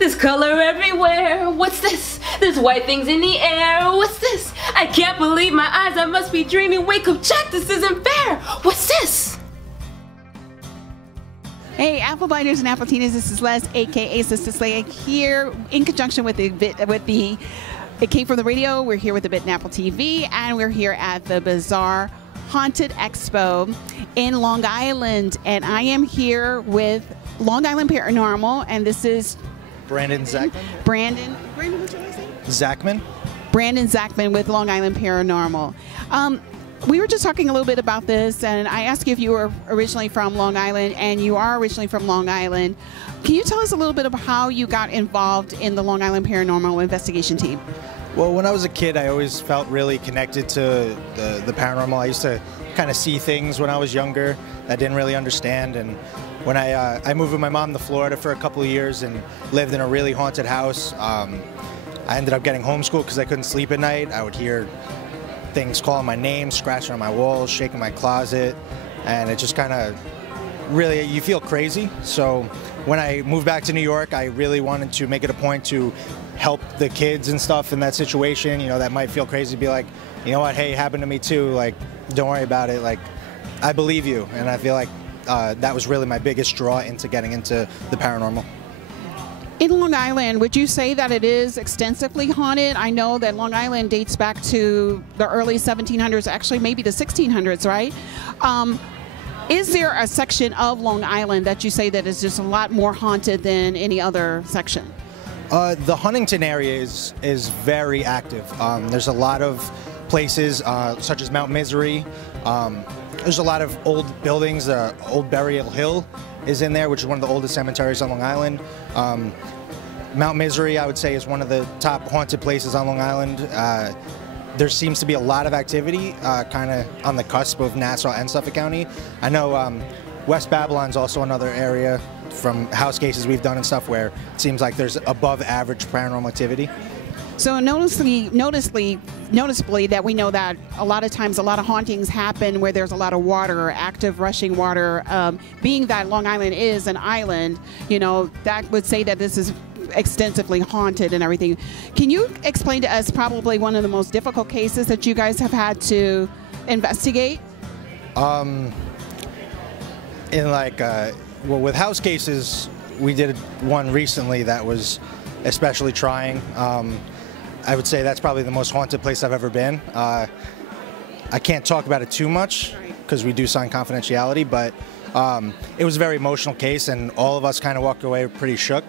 There's color everywhere. What's this? There's white things in the air. What's this? I can't believe my eyes. I must be dreaming. Wake up, check. This isn't fair. What's this? Hey, Apple Biters and Appletinis, this is Les, aka SistaSlaya, here in conjunction with It Came From the Radio. We're here with the Bit and Apple TV, and we're here at the Bizarre Haunted Expo in Long Island. And I am here with Long Island Paranormal, and this is Brandon Zachman. Brandon, what's your last name? Zachman. Brandon Zachman with Long Island Paranormal. We were just talking a little bit about this, and I asked you if you were originally from Long Island, and you are originally from Long Island. Can you tell us a little bit about how you got involved in the Long Island Paranormal Investigation team? Well, when I was a kid, I always felt really connected to the paranormal. I used to kind of see things when I was younger that I didn't really understand, and when I moved with my mom to Florida for a couple of years and lived in a really haunted house, I ended up getting homeschooled because I couldn't sleep at night. I would hear things calling my name, scratching on my walls, shaking my closet, and it just kind of really, you feel crazy. So when I moved back to New York, I really wanted to make it a point to help the kids and stuff in that situation, you know, that might feel crazy, be like, you know what, hey, it happened to me too, like, don't worry about it, like, I believe you. And I feel like that was really my biggest draw into getting into the paranormal. In Long Island, would you say that it is extensively haunted? I know that Long Island dates back to the early 1700s, actually maybe the 1600s, right? Is there a section of Long Island that you say that is just a lot more haunted than any other section? The Huntington area is very active. There's a lot of places such as Mount Misery. There's a lot of old buildings. Old Burial Hill is in there, which is one of the oldest cemeteries on Long Island. Mount Misery, I would say, is one of the top haunted places on Long Island. There seems to be a lot of activity kind of on the cusp of Nassau and Suffolk County. I know West Babylon's also another area from house cases we've done and stuff where it seems like there's above average paranormal activity. So noticeably that we know that a lot of times a lot of hauntings happen where there's a lot of water or active rushing water. Being that Long Island is an island, you know, that would say that this is extensively haunted and everything. Can you explain to us probably one of the most difficult cases that you guys have had to investigate? Well, with house cases, we did one recently that was especially trying. I would say that's probably the most haunted place I've ever been. I can't talk about it too much because we do sign confidentiality, but it was a very emotional case, and all of us kind of walked away pretty shook.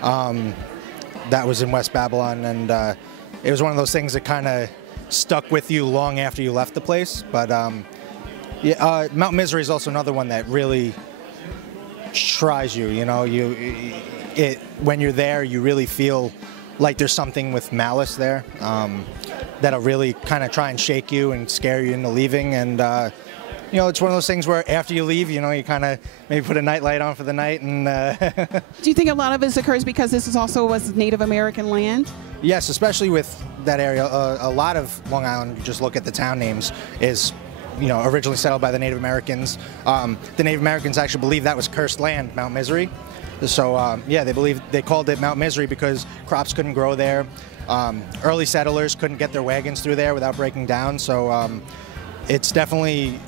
That was in West Babylon, and it was one of those things that kind of stuck with you long after you left the place. But yeah, Mount Misery is also another one that really tries you. You know, when you're there, you really feel like there's something with malice there that'll really kind of try and shake you and scare you into leaving. And you know, it's one of those things where after you leave, you know, you kind of maybe put a nightlight on for the night. And do you think a lot of this occurs because this is also was Native American land? Yes, especially with that area. A lot of Long Island, you just look at the town names, is, you know, originally settled by the Native Americans. The Native Americans actually believe that was cursed land, Mount Misery. So yeah, they called it Mount Misery because crops couldn't grow there. Early settlers couldn't get their wagons through there without breaking down. So it's definitely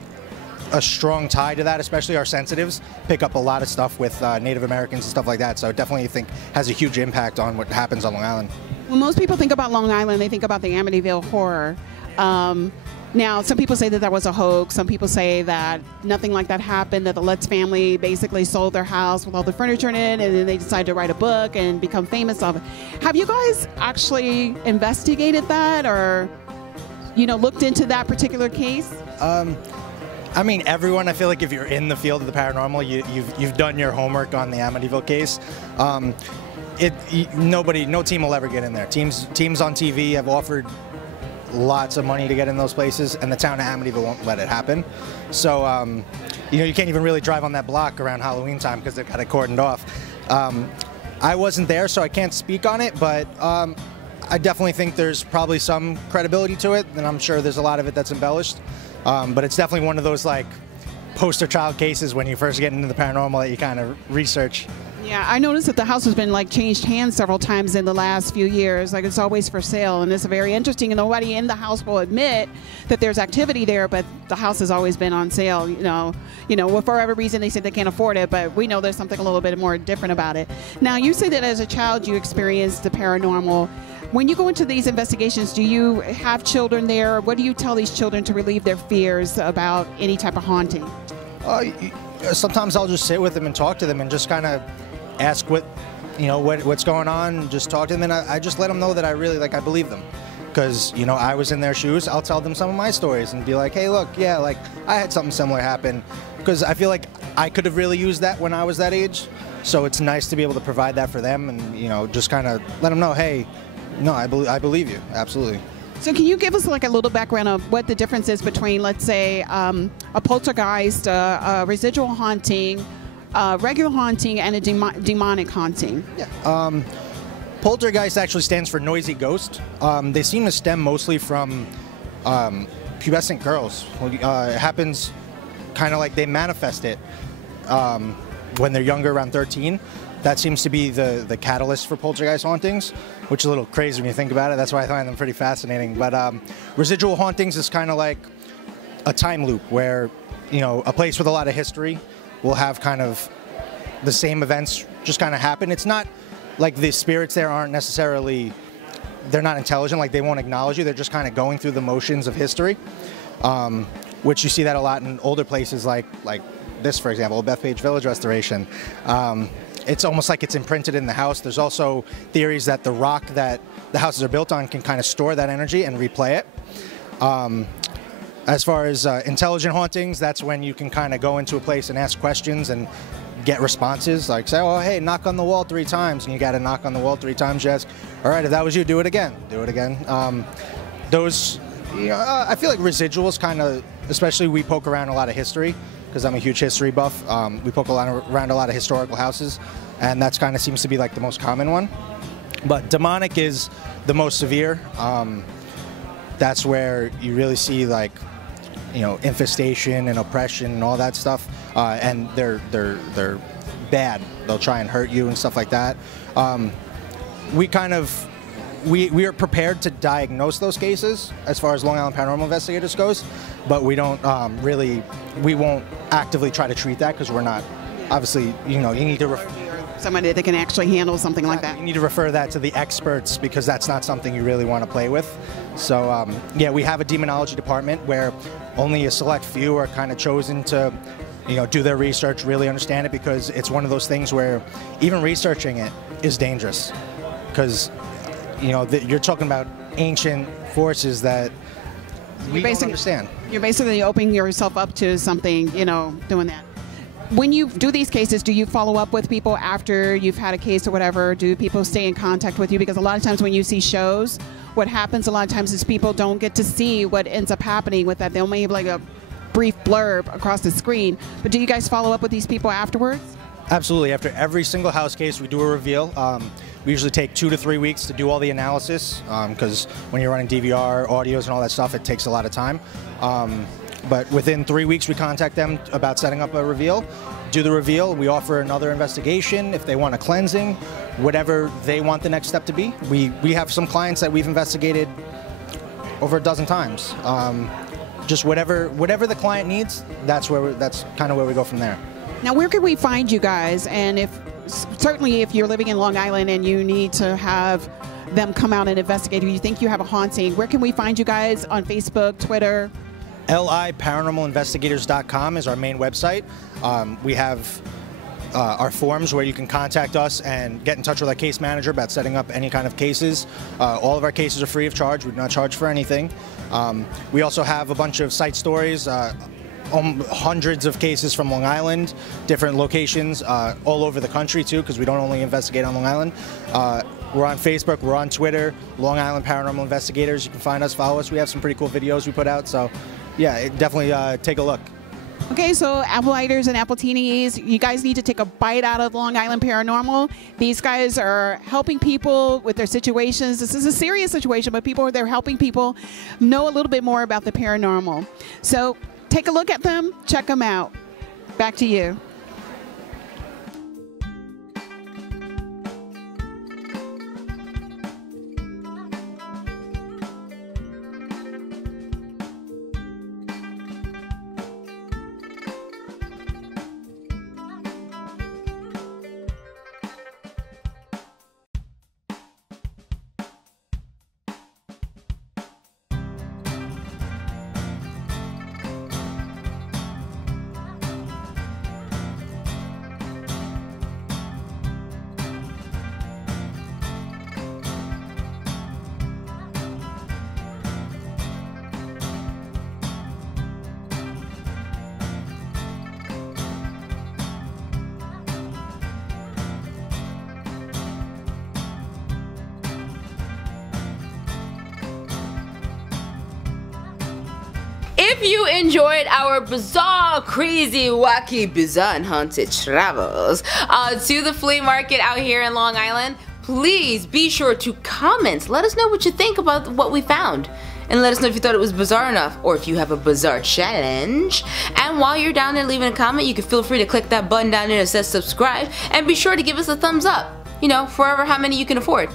a strong tie to that, especially our sensitives pick up a lot of stuff with Native Americans and stuff like that. So it definitely, I think, has a huge impact on what happens on Long Island. When most people think about Long Island, they think about the Amityville horror. Now, some people say that that was a hoax. Some people say that nothing like that happened, that the Lutz family basically sold their house with all the furniture in it, and then they decided to write a book and become famous of it. Have you guys actually investigated that, or, you know, looked into that particular case? I mean, everyone, I feel like if you're in the field of the paranormal, you've done your homework on the Amityville case. No team will ever get in there. Teams on TV have offered lots of money to get in those places, and the town of Amityville won't let it happen. So, you know, you can't even really drive on that block around Halloween time because they've got it cordoned off. I wasn't there, so I can't speak on it, but I definitely think there's probably some credibility to it, and I'm sure there's a lot of it that's embellished. But it's definitely one of those, like, poster child cases when you first get into the paranormal that you kind of research. Yeah, I noticed that the house has been like changed hands several times in the last few years. Like it's always for sale, and it's very interesting. And nobody in the house will admit that there's activity there, but the house has always been on sale. Well, for whatever reason they say they can't afford it, but we know there's something a little bit more different about it. Now, you say that as a child you experienced the paranormal. When you go into these investigations, do you have children there? What do you tell these children to relieve their fears about any type of haunting? Sometimes I'll just sit with them and talk to them and just kind of ask what's going on, and just talk to them, and I just let them know that I really I believe them, because I was in their shoes. I'll tell them some of my stories and be like, hey, look, yeah, like I had something similar happen, because I feel like I could have really used that when I was that age. So it's nice to be able to provide that for them, and just kind of let them know, hey, no, I believe you, absolutely. So can you give us like a little background of what the difference is between, let's say, a poltergeist, a residual haunting, regular haunting, and a demonic haunting? Yeah. Poltergeist actually stands for noisy ghost. They seem to stem mostly from pubescent girls. It happens kind of like they manifest it when they're younger, around 13. That seems to be the catalyst for poltergeist hauntings, which is a little crazy when you think about it. That's why I find them pretty fascinating. But residual hauntings is kind of like a time loop where, a place with a lot of history will have kind of the same events just kind of happen. It's not like the spirits there aren't necessarily, they're not intelligent, like they won't acknowledge you. They're just kind of going through the motions of history, which you see that a lot in older places like this, for example, Bethpage Village restoration. It's almost like it's imprinted in the house. There's also theories that the rock that the houses are built on can kind of store that energy and replay it. As far as intelligent hauntings, that's when you can kind of go into a place and ask questions and get responses. Like say, oh, hey, knock on the wall 3 times. And you got to knock on the wall 3 times. You ask, all right, if that was you, do it again. Do it again. Those, I feel like residuals kind of, especially we poke around a lot of history, because I'm a huge history buff. We poke around a lot of historical houses, and that's kind of seems to be like the most common one. But demonic is the most severe. That's where you really see like, infestation and oppression and all that stuff, and they're bad. They'll try and hurt you and stuff like that. We are prepared to diagnose those cases as far as Long Island Paranormal Investigators goes, but we don't we won't actively try to treat that, because we're not, obviously, you need to somebody that can actually handle something like that. You need to refer that to the experts, because that's not something you really want to play with. So yeah, we have a demonology department where only a select few are kind of chosen to do their research, really understand it, because it's one of those things where even researching it is dangerous, because you're talking about ancient forces that we don't understand. You're basically opening yourself up to something, doing that. When you do these cases, do you follow up with people after you've had a case or whatever? Do people stay in contact with you? Because a lot of times when you see shows, what happens a lot of times is people don't get to see what ends up happening with that. They'll maybe like a brief blurb across the screen. But do you guys follow up with these people afterwards? Absolutely. After every single house case, we do a reveal. We usually take 2 to 3 weeks to do all the analysis, because when you're running DVR, audios, and all that stuff, it takes a lot of time. But within 3 weeks, we contact them about setting up a reveal. Do the reveal. We offer another investigation if they want a cleansing, whatever they want the next step to be. We have some clients that we've investigated over a dozen times. Just whatever the client needs, that's kind of where we go from there. Now, where can we find you guys? And certainly if you're living in Long Island and you need to have them come out and investigate, or you think you have a haunting, where can we find you guys? On Facebook, Twitter? LIParanormalinvestigators.com is our main website. We have our forums where you can contact us and get in touch with our case manager about setting up any kind of cases. All of our cases are free of charge. We do not charge for anything. We also have a bunch of site stories, hundreds of cases from Long Island, different locations, all over the country too, because we don't only investigate on Long Island. We're on Facebook, we're on Twitter, Long Island Paranormal Investigators. You can find us, follow us. We have some pretty cool videos we put out, so yeah, definitely take a look. Okay, so Appleters and Appletinis, you guys need to take a bite out of Long Island Paranormal. These guys are helping people with their situations. This is a serious situation, but they're helping people know a little bit more about the paranormal. So take a look at them, check them out. Back to you. you enjoyed our bizarre, crazy, wacky, bizarre, and haunted travels to the flea market out here in Long Island, please be sure to comment. Let us know what you think about what we found. And let us know if you thought it was bizarre enough, or if you have a bizarre challenge. And while you're down there leaving a comment, you can feel free to click that button down there that says subscribe, and be sure to give us a thumbs up. You know, for how many you can afford.